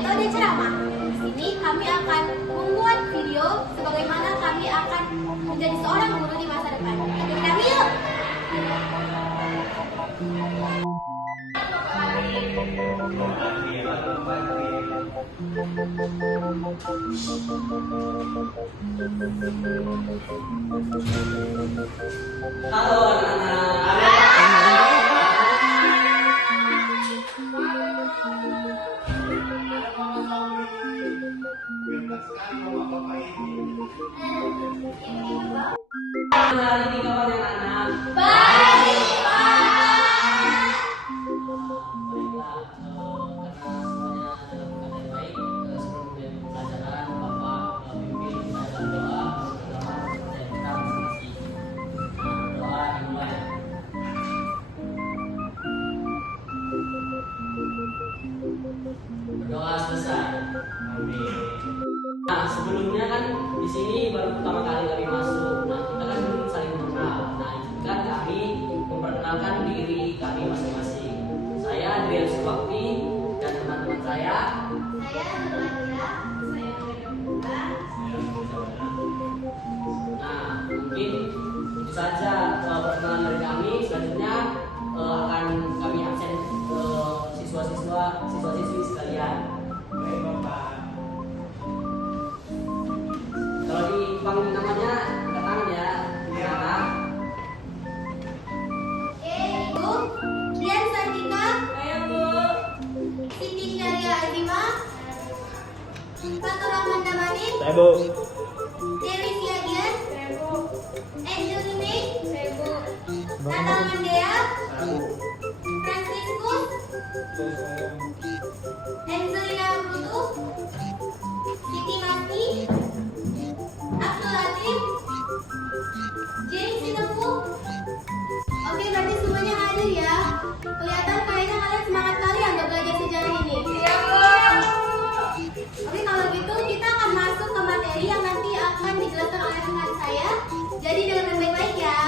metode ceramah. Di sini kami akan membuat video sebagaimana kami akan menjadi seorang guru di masa depan. Ikut kami yuk! Halo anak-anak. Hari ini kawan anak-anak. Baik, Pak. Baiklah, karena semuanya dalam keadaan baik, sebelum mulai pelajaran, Bapak pimpin kita dalam doa bersama dan kita masing-masing. Nah, doa dimulai. Berdoa selesai. Amin. Nah, sebelumnya kan di sini baru pertama kali kami masuk. Nah, kita kan belum saling mengenal. Nah, izinkan kami memperkenalkan diri kami masing-masing. Saya Adrian Subakti dan teman-teman saya. Saya Nurlandia. Saya Nurlandia. Nah, mungkin itu saja perkenalan dari kami. Selanjutnya akan kami absen siswa-siswi sekalian. Baik, Bapak. Kalau dipanggil namanya, angkat tangan ya. Iya. Anak. Ibu, Dian Sandika. Ayo, Bu. Siti Syaria Azima. Fatur Rahman Damanin. Saya, Bu. Dewi Siagian. Angel Limei. Natal Mandea. Franciscus. Angelina Brutu. Siti Mati. Abdul Latif. James Sitepu. Oke, berarti semuanya hadir ya. Kelihatan kayaknya kalian semangat kali ya nggak belajar sejarah ini. Iya, Bu. Oke, kalau gitu kita akan masuk ke materi yang nanti akan dijelaskan oleh rekan saya. Jadi dengarkan baik-baik ya.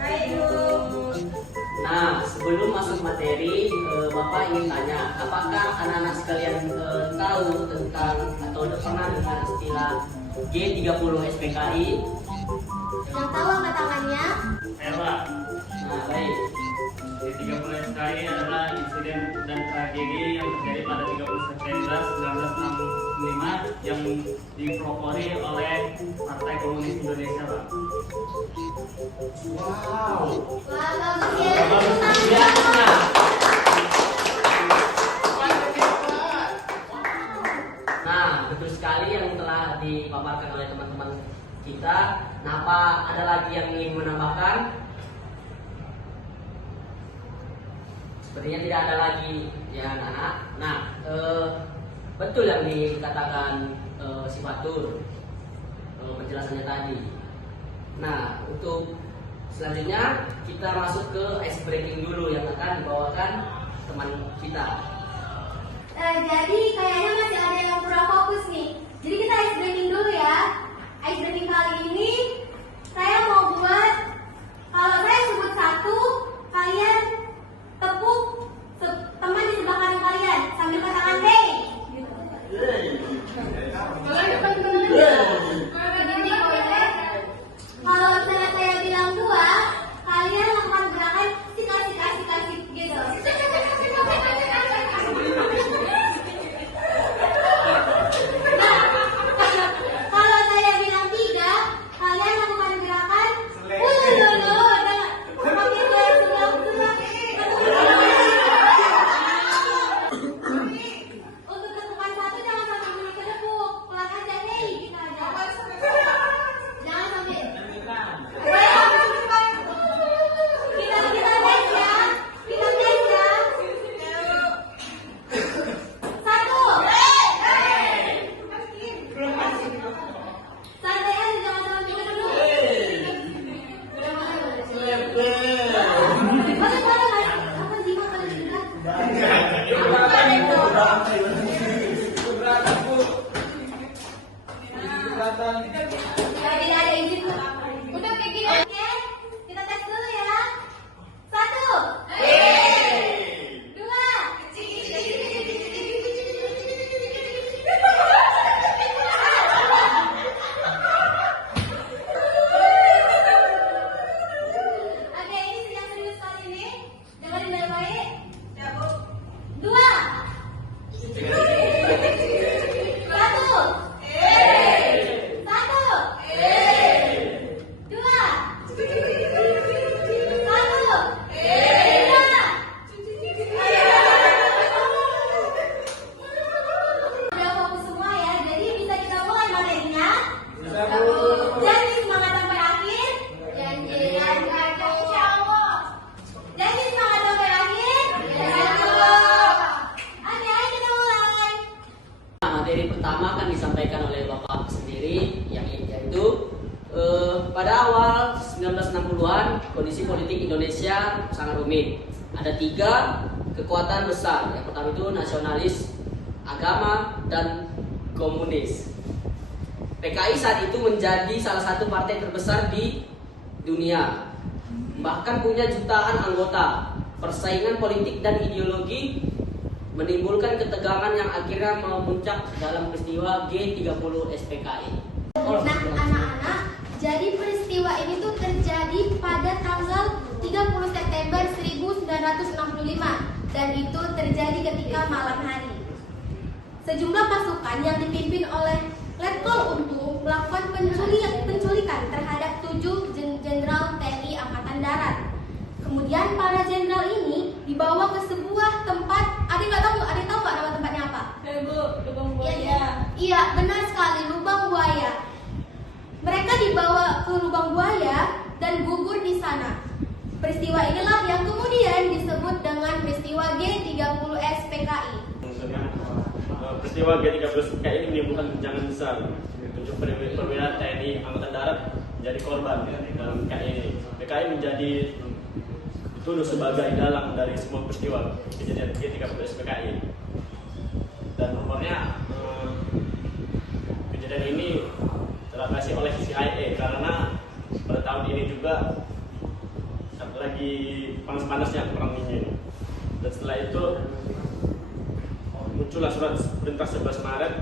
Baik, Bu. Nah, sebelum masuk materi, Bapak ingin tanya, apakah anak-anak sekalian tahu tentang atau pernah dengar istilah G30 SPKI? Yang tahu angkat tangannya. Saya, Pak. Nah, baik. Di 30 SKI adalah insiden dan tragedi yang terjadi pada 30 September 1965 yang dipelopori oleh Partai Komunis Indonesia, Pak. Wow. Wah, bagus ya. Ya, nah. Nah, betul sekali yang telah dipaparkan oleh teman-teman kita. Nah, apa ada lagi yang ingin menambahkan? Sepertinya tidak ada lagi ya anak-anak. Nah, betul yang dikatakan si Fatur penjelasannya tadi. Nah, untuk selanjutnya kita masuk ke ice breaking dulu yang akan dibawakan teman kita. Jadi kayaknya masih ada yang kurang fokus nih. Jadi kita ice breaking dulu ya. Ice breaking kali ini saya mau buat, kalau saya sebut satu, kalian tepuk teman di sebelah kanan kalian sambil katakan hey. Gitu. Kalian depan teman-teman. Begini kok ya. Kalau misalnya saya bilang dua, kalian lakukan gerakan sik gitu. Nah, kalau saya bilang tiga, kalian lakukan gerakan dulu. Seperti itu yang sudah pertama akan disampaikan oleh Bapak sendiri, yaitu pada awal 1960-an kondisi politik Indonesia sangat rumit. Ada 3 kekuatan besar. Yang pertama itu nasionalis, agama, dan komunis. PKI saat itu menjadi salah satu partai terbesar di dunia, bahkan punya jutaan anggota. Persaingan politik dan ideologi menimbulkan ketegangan yang akhirnya memuncak dalam peristiwa G30 SPKI. Nah, anak-anak, jadi peristiwa ini tuh terjadi pada tanggal 30 September 1965 dan itu terjadi ketika malam hari. Sejumlah pasukan yang dipimpin oleh Letkol Untung melakukan penculikan terhadap 7 jenderal TNI Angkatan Darat. Kemudian para jenderal ini dibawa ke sebuah tempat. Adik tahu nggak nama tempatnya apa? Lubang Buaya. Iya, benar sekali, Lubang Buaya. Mereka dibawa ke Lubang Buaya dan gugur di sana. Peristiwa inilah yang kemudian disebut dengan peristiwa G30 SPKI. Peristiwa G30 SPKI ini menimbulkan guncangan besar. 7 perwira TNI Angkatan Darat menjadi korban dalam PKI ini. PKI menjadi dituduh sebagai dalang dari semua peristiwa kejadian G30 SPKI. Dan nomornya kejadian ini terlokasi oleh CIA karena pada tahun ini juga lagi panas-panasnya perang ini. Dan setelah itu muncullah surat perintah 11 Maret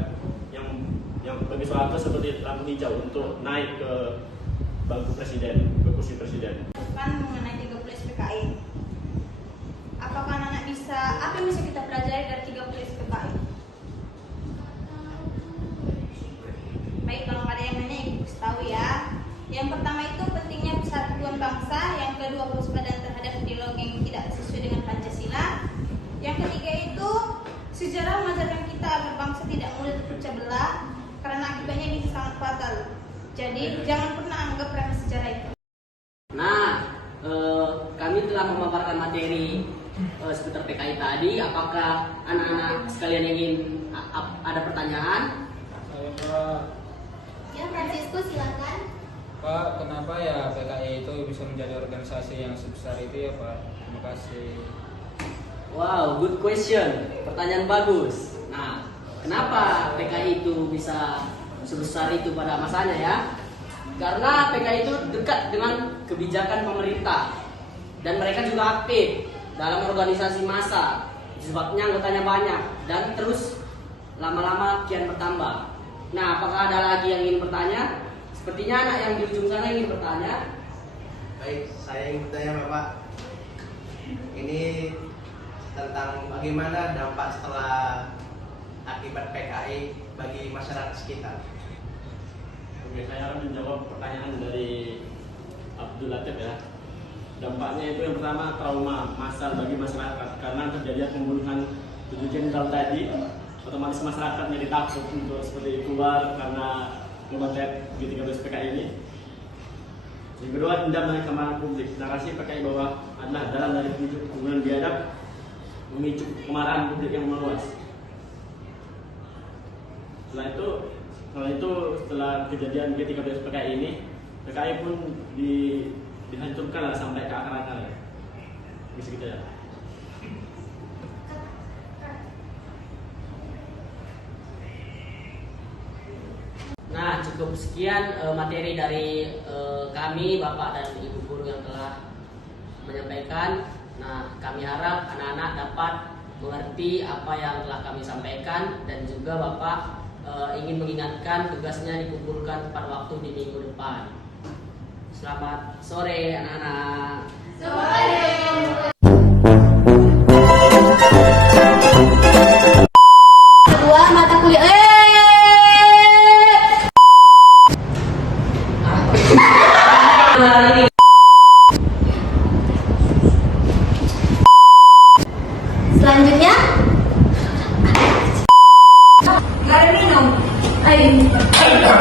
yang bagi Soeharto seperti lampu hijau untuk naik ke bangku presiden, ke kursi presiden. Mengenai 30 SPKI. Apakah anak apa yang bisa kita pelajari dari 30 SPKI? Baik, kalau ada yang nanya ibu tahu ya. Yang pertama itu pentingnya persatuan bangsa, yang kedua kewaspadaan terhadap ideologi yang tidak sesuai dengan Pancasila. Yang ketiga itu sejarah mengajarkan kita agar bangsa tidak mudah terpecah belah karena akibatnya bisa sangat fatal. Jadi jangan pernah anggap remeh sejarah itu. Nah, kami telah memaparkan materi seputar PKI tadi. Apakah anak-anak sekalian ingin ada pertanyaan? Saya Pak. Ya, Francisco silakan. Pak, kenapa ya PKI itu bisa menjadi organisasi yang sebesar itu ya Pak? Terima kasih. Wow, good question. Pertanyaan bagus. Nah, kenapa PKI itu bisa sebesar itu pada masanya ya? Karena PKI itu dekat dengan kebijakan pemerintah dan mereka juga aktif dalam organisasi massa. Sebabnya anggotanya banyak dan terus lama-lama kian bertambah. Nah, apakah ada lagi yang ingin bertanya? Sepertinya anak yang di ujung sana ingin bertanya. Baik, saya ingin bertanya Bapak. Ini tentang bagaimana dampak setelah akibat PKI bagi masyarakat sekitar. Oke, saya akan menjawab pertanyaan dari Abdul Latif ya. Dampaknya itu yang pertama trauma massal bagi masyarakat karena terjadinya pembunuhan 7 jenderal tadi. Otomatis masyarakat menjadi takut untuk seperti keluar karena memotret G30 SPKI ini. Yang kedua, dendam dan kemarahan publik. Narasi PKI bahwa adalah dalam dari hubungan biadab memicu kemarahan publik yang meluas. Setelah kejadian G30 SPKI ini, PKI pun dihancurkan sampai ke akar-akarnya. Bisa gitu ya. Nah, cukup sekian materi dari kami, Bapak dan Ibu Guru yang telah menyampaikan. Nah, kami harap anak-anak dapat mengerti apa yang telah kami sampaikan dan juga Bapak ingin mengingatkan tugasnya dikumpulkan tepat waktu di minggu depan. Selamat sore anak-anak. Kedua mata kuliah. Selanjutnya, nggak ada minum. Ayo.